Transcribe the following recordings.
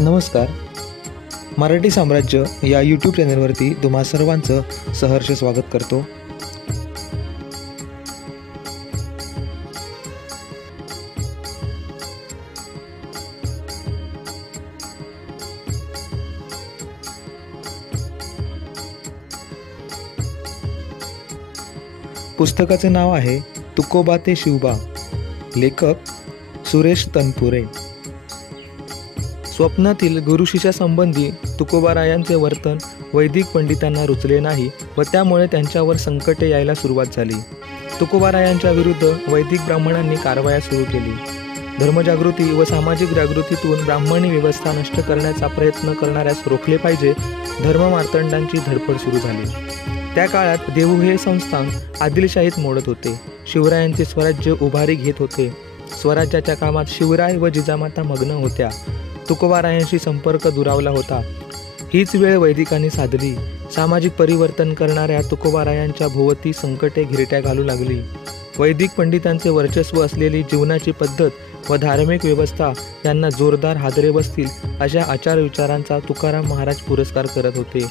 नमस्कार. मराठी साम्राज्य या यूट्यूब चॅनलवरती तुम्हा सर्वांचं सहर्ष स्वागत करतो. पुस्तकाचे नाव आहे तुकोबा ते शिवबा. लेखक सुरेश तनपुरे. स्वप्नातील गुरुशिष्या संबंधी तुकोबारायांचे वर्तन वैदिक पंडितांना रुचले नाही व त्यामुळे त्यांच्यावर संकटे यायला सुरुवात झाली. तुकोबारायांच्या विरुद्ध वैदिक ब्राह्मणांनी कारवाया सुरू केली. धर्मजागृती व सामाजिक जागृतीतून ब्राह्मणी व्यवस्था नष्ट करण्याचा प्रयत्न करणाऱ्यास रोखले पाहिजे. धर्ममार्तंडांची धडपड सुरू झाली. त्या काळात देहू हे संस्थान आदिलशाहीत मोडत होते. शिवरायांचे स्वराज्य उभारी घेत होते. स्वराज्याच्या कामात शिवराय व जिजामाता मग्न होत्या. तुकोबारायांशी संपर्क दुरावला होता. हीच वेळ वैदिकांनी साधली. सामाजिक परिवर्तन करणाऱ्या तुकोबारायांच्या भोवती संकटे घिरट्या घालू लागली. वैदिक पंडितांचे वर्चस्व असलेली जीवनाची पद्धत व धार्मिक व्यवस्था यांना जोरदार हादरे बसतील अशा आचार विचारांचा तुकाराम महाराज पुरस्कार करत होते.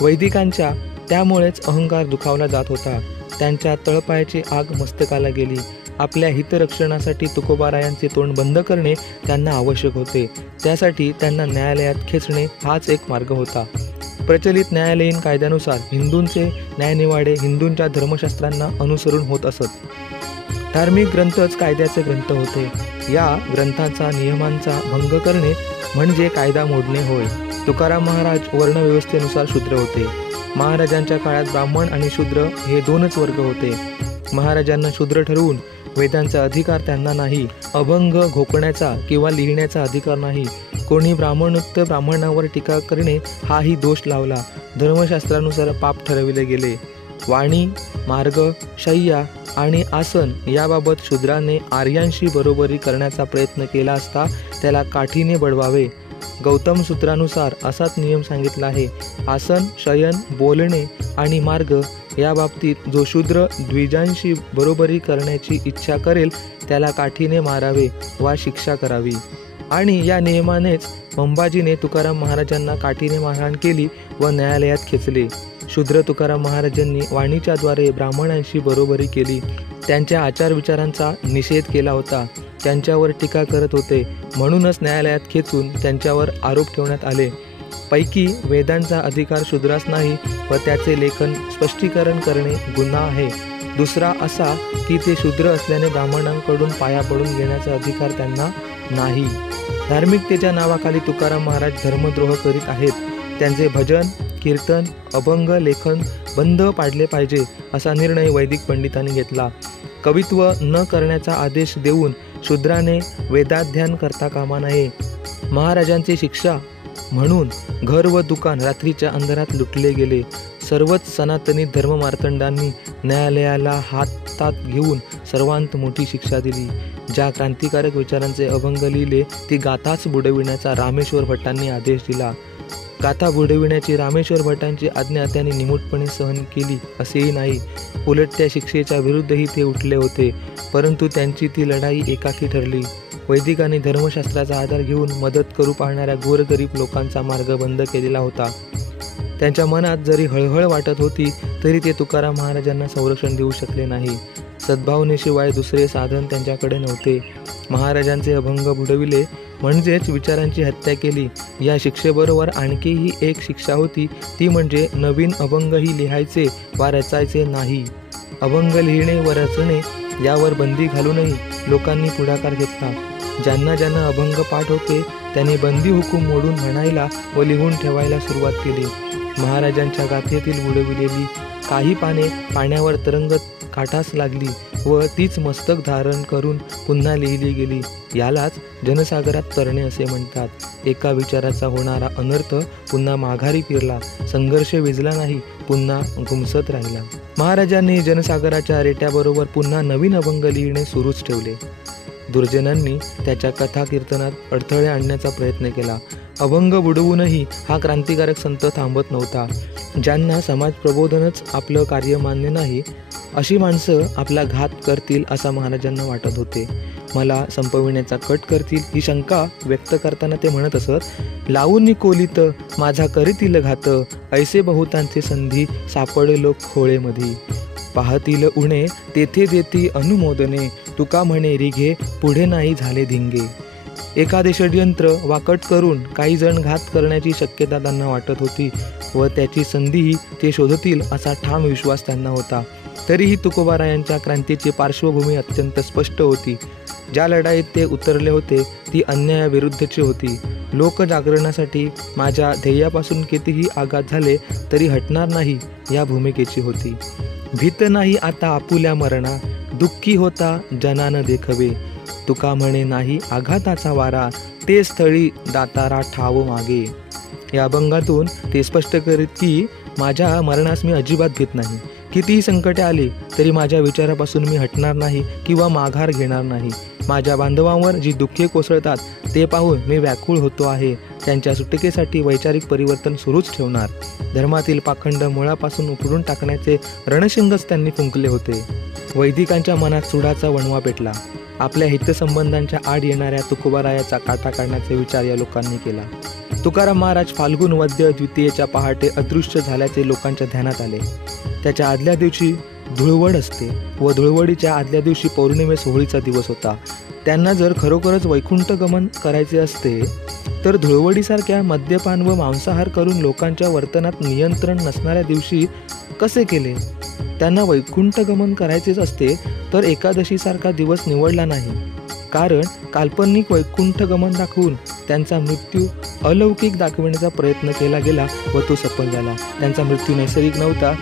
वैदिकांच्या त्यामुळेच अहंकार दुखावला जात होता. त्यांच्या तळपायाची आग मस्तकाला गेली. आपल्या हितरक्षणासाठी तुकोबारायांचे तोंड बंद करणे त्यांना आवश्यक होते. त्यासाठी त्यांना न्यायालयात खेचणे हाच एक मार्ग होता. प्रचलित न्यायालयीन कायद्यानुसार हिंदूंचे न्यायनिवाडे हिंदूंच्या धर्मशास्त्रांना अनुसरून होत असत. धार्मिक ग्रंथच कायद्याचे ग्रंथ होते. या ग्रंथांचा नियमांचा भंग करणे म्हणजे कायदा मोडणे होय. तुकाराम महाराज वर्णव्यवस्थेनुसार शूद्र होते. महाराजांच्या काळात ब्राह्मण आणि शूद्र हे दोनच वर्ग होते. महाराजांना शूद्र ठरवून वेदांचा अधिकार त्यांना नाही. अभंग घोकण्याचा किंवा लिहिण्याचा अधिकार नाही. कोणी ब्राह्मणोक्त ब्राह्मणावर टीका करणे हाही दोष लावला. धर्मशास्त्रानुसार पाप ठरविले गेले. वाणी, मार्ग, शय्या आणि आसन याबाबत शूद्राने आर्यांशी बरोबरी करण्याचा प्रयत्न केला असता त्याला काठीने बडवावे. गौतम सूत्रानुसार असाच नियम सांगितला आहे. आसन, शयन, बोलणे आणि मार्ग या बाबतीत जो शूद्र द्विजांशी बरोबरी करण्याची इच्छा करेल त्याला काठीने मारावे वा शिक्षा करावी. आणि या नियमानेच मंबाजीने तुकाराम महाराजांना काठीने मारहाण केली व न्यायालयात खेचले. शूद्र तुकाराम महाराजांनी वाणीच्या द्वारे ब्राह्मणांशी बरोबरी केली. त्यांच्या आचारविचारांचा निषेध केला होता. त्यांच्यावर टीका करत होते. म्हणूनच न्यायालयात खेचून त्यांच्यावर आरोप ठेवण्यात आले. पैकी वेदांचा अधिकार शूद्रास नाही व त्याचे लेखन स्पष्टीकरण करणे गुन्हा आहे. दुसरा असा की ते शूद्र असल्याने ब्राह्मणांकडून पाया पडून घेण्याचा अधिकार त्यांना नाही. धार्मिकतेच्या नावाखाली तुकाराम महाराज धर्मद्रोह करीत आहेत. त्यांचे भजन, कीर्तन, अभंग लेखन बंद पाडले पाहिजे असा निर्णय वैदिक पंडितांनी घेतला. कवित्व न करण्याचा आदेश देऊन शूद्राने वेदाध्ययन करता कामा नये. महाराजांची शिक्षा म्हणून घर व दुकान रात्रीच्या अंधारात लुटले गेले. सर्वच सनातनी धर्ममार्तंडांनी न्यायालयाला हातात घेऊन सर्वांत मोठी शिक्षा दिली. ज्या क्रांतिकारक विचारांचे अभंग लिहिले ती गाथाच बुडविण्याचा रामेश्वर भट्टांनी आदेश दिला. गाथा बुडविण्याची रामेश्वर भट्टांची आज्ञा त्यांनी निमूटपणे सहन केली असेही नाही. उलट त्या शिक्षेच्या विरुद्धही ते उठले होते. परंतु त्यांची ती लढाई एकाकी ठरली. वैदिकांनी धर्मशास्त्राचा आधार घेऊन मदत करू पाहणाऱ्या गोरगरीब लोकांचा मार्ग बंद केलेला होता. त्यांच्या मनात जरी हळहळ वाटत होती तरी ते तुकाराम महाराजांना संरक्षण देऊ शकले नाही. सद्भावनेशिवाय दुसरे साधन त्यांच्याकडे नव्हते. महाराजांचे अभंग बुडविले म्हणजेच विचारांची हत्या केली. या शिक्षेबरोबर आणखीही एक शिक्षा होती. ती म्हणजे नवीन अभंगही लिहायचे वा रचायचे नाही. अभंग लिहिणे व रचणे यावर बंदी घालूनही लोकांनी पुढाकार घेतला. ज्यांना ज्यांना अभंग पाठ होते त्यांनी बंदी हुकूम मोडून म्हणायला व लिहून ठेवायला सुरुवात केली. महाराजांच्या गाथेतील बुडविलेली काही पाने पाण्यावर तरंगत काठास लागली व तीच मस्तक धारण करून पुन्हा लिहिली गेली. यालाच जनसागरात तरणे असे म्हणतात. एका विचाराचा होणारा अनर्थ पुन्हा माघारी फिरला. संघर्ष विझला नाही, पुन्हा घुमसत राहिला. महाराजांनी जनसागराच्या रेट्याबरोबर पुन्हा नवीन अभंग लिहिणे सुरूच ठेवले. दुर्जनांनी त्याच्या कथा कीर्तनात अडथळे आणण्याचा प्रयत्न केला. अभंग बुडवूनही हा क्रांतिकारक संत थांबत नव्हता. ज्यांना समाज प्रबोधनच आपलं कार्य मान्य नाही अशी माणसं आपला घात करतील असं महाराजांना वाटत होते. मला संपविण्याचा कट करतील ही शंका व्यक्त करताना ते म्हणत असत, लावून कोलित माझा करीतील घात, ऐसे बहुतांचे संधी सापडलो खोळेमधी. पाहतील उणे तेथे देती अनुमोदने, तुका म्हणे रिघे पुढे नाही झाले धिंगे. एखादे षड्यंत्र वाकट करून काही जण घात करण्याची शक्यता त्यांना वाटत होती व त्याची संधीही ते शोधतील असा ठाम विश्वास त्यांना होता. तरीही तुकोबारायांच्या क्रांतीची पार्श्वभूमी अत्यंत स्पष्ट होती. ज्या लढाईत ते उतरले होते ती अन्यायाविरुद्धची होती. लोकजागरणासाठी माझ्या ध्येयापासून कितीही आघात झाले तरी हटणार नाही या भूमिकेची होती. भीत नाही आता आपुल्या मरणा, दुःखी होता जनान देखवे. तुका म्हणे नाही आघाताचा वारा, ते स्थळी दातारा ठाव मागे. या अभंगातून ते स्पष्ट करीत की माझ्या मरणास मी अजिबात भीत नाही. कितीही संकटे आली तरी माझ्या विचारापासून मी हटणार नाही किंवा माघार घेणार नाही. माझ्या बांधवांवर जी दुःखे कोसळतात ते पाहून मी व्याकुळ होतो आहे. त्यांच्या सुटकेसाठी वैचारिक परिवर्तन सुरूच ठेवणार. धर्मातील पाखंड मुळापासून उपडून टाकण्याचे रणशिंगच त्यांनी फुंकले होते. वैदिकांच्या मनात सुडाचा वणवा पेटला. आपल्या हितसंबंधांच्या आड येणाऱ्या तुकोबारायाचा काटा काढण्याचा विचार या लोकांनी केला. तुकाराम महाराज फाल्गुन वद्य द्वितीयेच्या पहाटे अदृश्य झाल्याचे लोकांच्या ध्यानात आले. त्याच्या आदल्या दिवशी धुळवड असते व धुळवडीच्या आदल्या दिवशी पौर्णिमेस होळीचा दिवस होता. त्यांना जर खरोखरच वैकुंठ गमन करायचे असते तर धुळवडीसारख्या मद्यपान व मांसाहार करून लोकांच्या वर्तनात नियंत्रण नसणाऱ्या दिवशी कसे केले? त्यांना वैकुंठ गमन करायचेच असते तर एकादशीसारखा दिवस निवडला नाही. कारण काल्पनिक वैकुंठ गमन दाखवून त्यांचा मृत्यू अलौकिक दाखविण्याचा प्रयत्न केला गेला व तो सफल झाला. त्यांचा मृत्यू नैसर्गिक नव्हता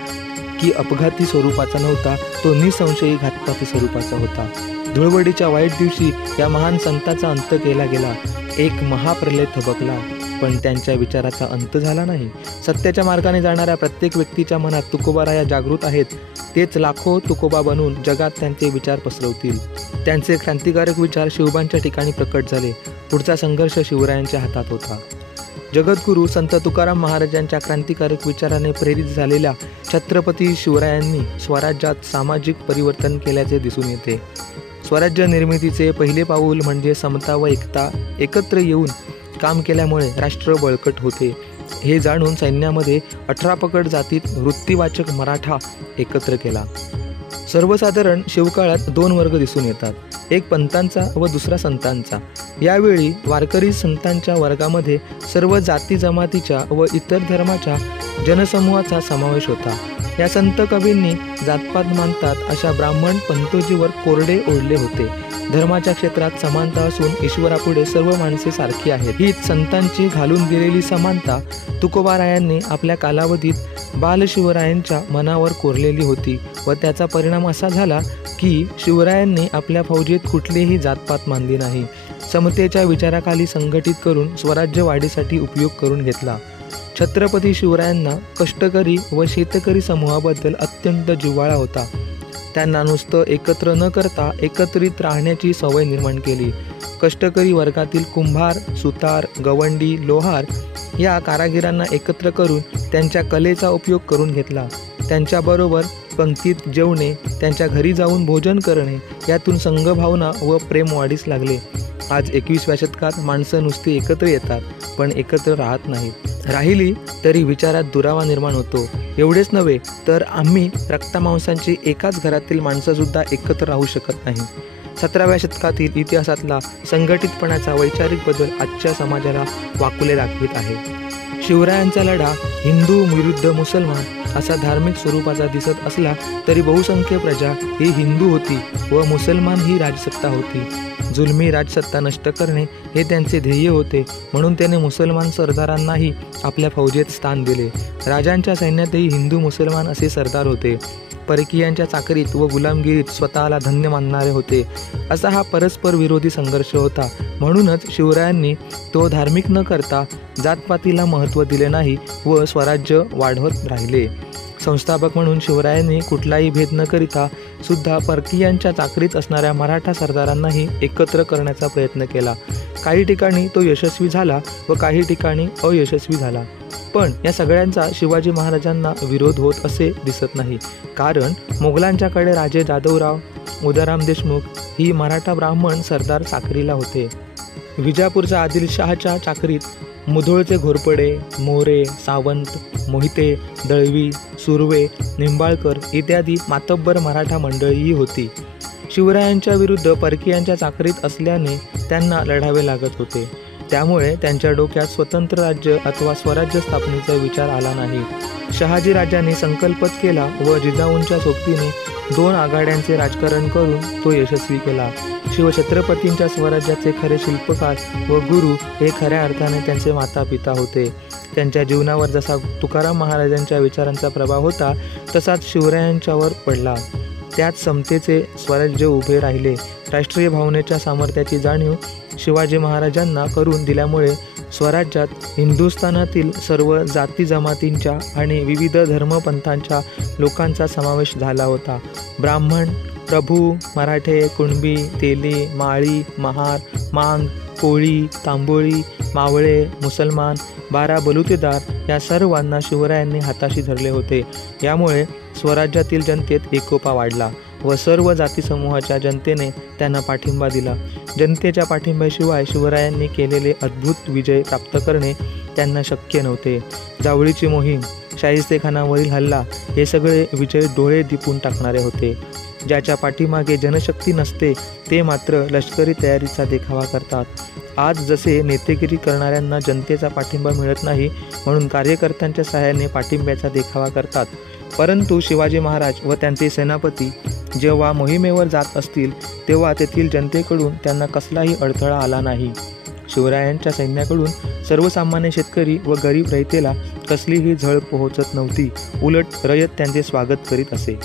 की अपघाती स्वरूपाचा नव्हता, तो निसंशयी घातपाती स्वरूपाचा होता. धुळवडीच्या वाईट दिवशी या महान संताचा अंत केला गेला. एक महाप्रलय थबकला पण त्यांच्या विचाराचा अंत झाला नाही. सत्याच्या मार्गाने जाणाऱ्या प्रत्येक व्यक्तीच्या मनात तुकोबाराया जागृत आहेत. तेच लाखो तुकोबा बनून जगात त्यांचे विचार पसरवतील. त्यांचे क्रांतिकारक विचार शिवबांच्या ठिकाणी प्रकट झाले. पुढचा संघर्ष शिवरायांच्या हातात होता. जगद्गुरू संत तुकाराम महाराजांच्या क्रांतिकारक विचाराने प्रेरित झालेल्या छत्रपती शिवरायांनी स्वराज्यात सामाजिक परिवर्तन केल्याचे दिसून येते. स्वराज्य निर्मितीचे पहिले पाऊल म्हणजे समता व एकता एकत्र येऊन काम केल्यामुळे राष्ट्र बळकट होते. हे जाणून सैन्यामध्ये 18 पगड जातीत वृत्तीवाचक मराठा एकत्र केला. सर्वसाधारण शिवकाळात 2 वर्ग दिसून येतात, एक पंतांचा व दुसरा संतांचा. यावेळी वारकरी संतांच्या वर्गामध्ये सर्व जाती जमातीच्या व इतर धर्माच्या जनसमूहाचा समावेश होता. या संत कवींनी जातपात मानतात अशा ब्राह्मण पंतोजीवर कोरडे ओढले होते. धर्माच्या क्षेत्रात समानता असून ईश्वरापुढे सर्व माणसे सारखी आहेत. हीच संतांची घालून दिलेली समानता तुकोबारायांनी आपल्या कालावधीत बालशिवरायांच्या मनावर कोरलेली होती व त्याचा परिणाम असा झाला की शिवरायांनी आपल्या फौजेत कुठलीही जातपात मानली नाही. समतेच्या विचाराखाली संघटित करून स्वराज्य वाढीसाठी उपयोग करून घेतला. छत्रपती शिवरायांना कष्टकरी व शेतकरी समूहाबद्दल अत्यंत जिव्हाळा होता. त्यांना नुसतं एकत्र न करता एकत्रित राहण्याची सवय निर्माण केली. कष्टकरी वर्गातील कुंभार, सुतार, गवंडी, लोहार या कारागिरांना एकत्र करून त्यांच्या कलेचा उपयोग करून घेतला. त्यांच्याबरोबर पंक्तीत जेवणे, त्यांच्या घरी जाऊन भोजन करणे यातून संघभावना व प्रेम वाढीस लागले. आज 21व्या शतकात माणसं नुसती एकत्र येतात पण एकत्र राहत नाहीत. राहिली तरी विचारात दुरावा निर्माण होतो. एवढेच नव्हे तर आम्ही रक्तमांसांची एकाच घरातील माणसंसुद्धा एकत्र राहू शकत नाही. 17व्या शतकातील इतिहासातला संघटितपणाचा वैचारिक बदल आजच्या समाजाला वाकुले दाखवित आहे. शिवरायांचा लढा हिंदू विरुद्ध मुसलमान असा धार्मिक स्वरूपाचा दिसत असला तरी बहुसंख्य प्रजा ही हिंदू होती व मुसलमान ही राजसत्ता होती. जुलमी राजसत्ता नष्ट करणे हे त्यांचे ध्येय होते. म्हणून त्याने मुसलमान सरदारांनाही आपल्या फौजेत स्थान दिले. राजांच्या सैन्यातही हिंदू मुसलमान असे सरदार होते. परकीयांच्या चाकरीत व गुलामगिरीत स्वतःला धन्य मानणारे होते. असा हा परस्पर विरोधी संघर्ष होता. म्हणूनच शिवरायांनी तो धार्मिक न करता जातपातीला महत्त्व दिले नाही व स्वराज्य वाढवत राहिले. संस्थापक म्हणून शिवरायांनी कुठलाही भेद न करिता सुद्धा परकीयांच्या चाकरीत असणाऱ्या मराठा सरदारांनाही एकत्र करण्याचा प्रयत्न केला. काही ठिकाणी तो यशस्वी झाला व काही ठिकाणी अयशस्वी झाला. पण या सगळ्यांचा शिवाजी महाराजांना विरोध होत असे दिसत नाही, कारण मोगलांच्याकडे राजे जाधवराव, उदाराम देशमुख ही मराठा ब्राह्मण सरदार चाकरीला होते. विजापूरच्या आदिलशहाच्या चाकरीत मुधोळचे घोरपडे, मोरे, सावंत, मोहिते, दळवी, सुर्वे, निंबाळकर इत्यादी मातब्बर मराठा मंडळीही होती. शिवरायांच्या विरुद्ध परकीयांच्या चाकरीत असल्याने त्यांना लढावे लागत होते. त्यामुळे त्यांच्या डोक्यात स्वतंत्र राज्य अथवा स्वराज्य स्थापनेचा विचार आला नाही. शहाजी राजांनी संकल्पच केला व जिजाऊंच्या सोबतीने 2 आघाड्यांचे राजकारण करून तो यशस्वी केला. शिवछत्रपतींच्या स्वराज्याचे खरे शिल्पकार व गुरु हे खऱ्या अर्थाने त्यांचे मातापिता होते. त्यांच्या जीवनावर जसा तुकाराम महाराजांच्या विचारांचा प्रभाव होता तसाच शिवरायांच्यावर पडला. त्यात समतेचे स्वराज्य उभे राहिले. राष्ट्रीय भावनेच्या सामर्थ्याची जाणीव शिवाजी महाराजांना करून दिल्यामुळे स्वराज्यात हिंदुस्थानातील सर्व जाती जमातींच्या आणि विविध धर्मपंथांच्या लोकांचा समावेश झाला होता. ब्राह्मण, प्रभू, मराठे, कुणबी, तेली, माळी, महार, मांग, कोळी, तांबोळी, मावळे, मुसलमान, 12 बलुतेदार या सर्वांना शिवरायांनी हाताशी धरले होते. यामुळे स्वराज्यातील जनतेत एकोपा वाढला व सर्व जाती समूहाच्या जनतेने त्यांना पाठिंबा दिला. जनतेच्या पाठिंब्याशिवाय शिवरायांनी केलेले अद्भुत विजय प्राप्त करणे त्यांना शक्य नव्हते. जावळीची मोहीम, शाहिस्तेखानावरील हल्ला हे सगळे विजय डोळे दिपून टाकणारे होते. ज्याच्या पाठीमागे जनशक्ती नसते ते मात्र लष्करी तयारीचा देखावा करतात. आज जसे नेतेगिरी करणाऱ्यांना जनतेचा पाठिंबा मिळत नाही म्हणून कार्यकर्त्यांच्या सहाय्याने पाठिंब्याचा देखावा करतात. परंतु शिवाजी महाराज व त्यांचे सेनापती जेव्हा मोहिमेवर जात असतील तेव्हा तेथील जनतेकडून त्यांना कसलाही अडथळा आला नाही. शिवरायांच्या सैन्याकडून सर्वसामान्य शेतकरी व गरीब रयतेला कसलीही झळ पोहोचत नव्हती. उलट रयत त्यांचे स्वागत करीत असे.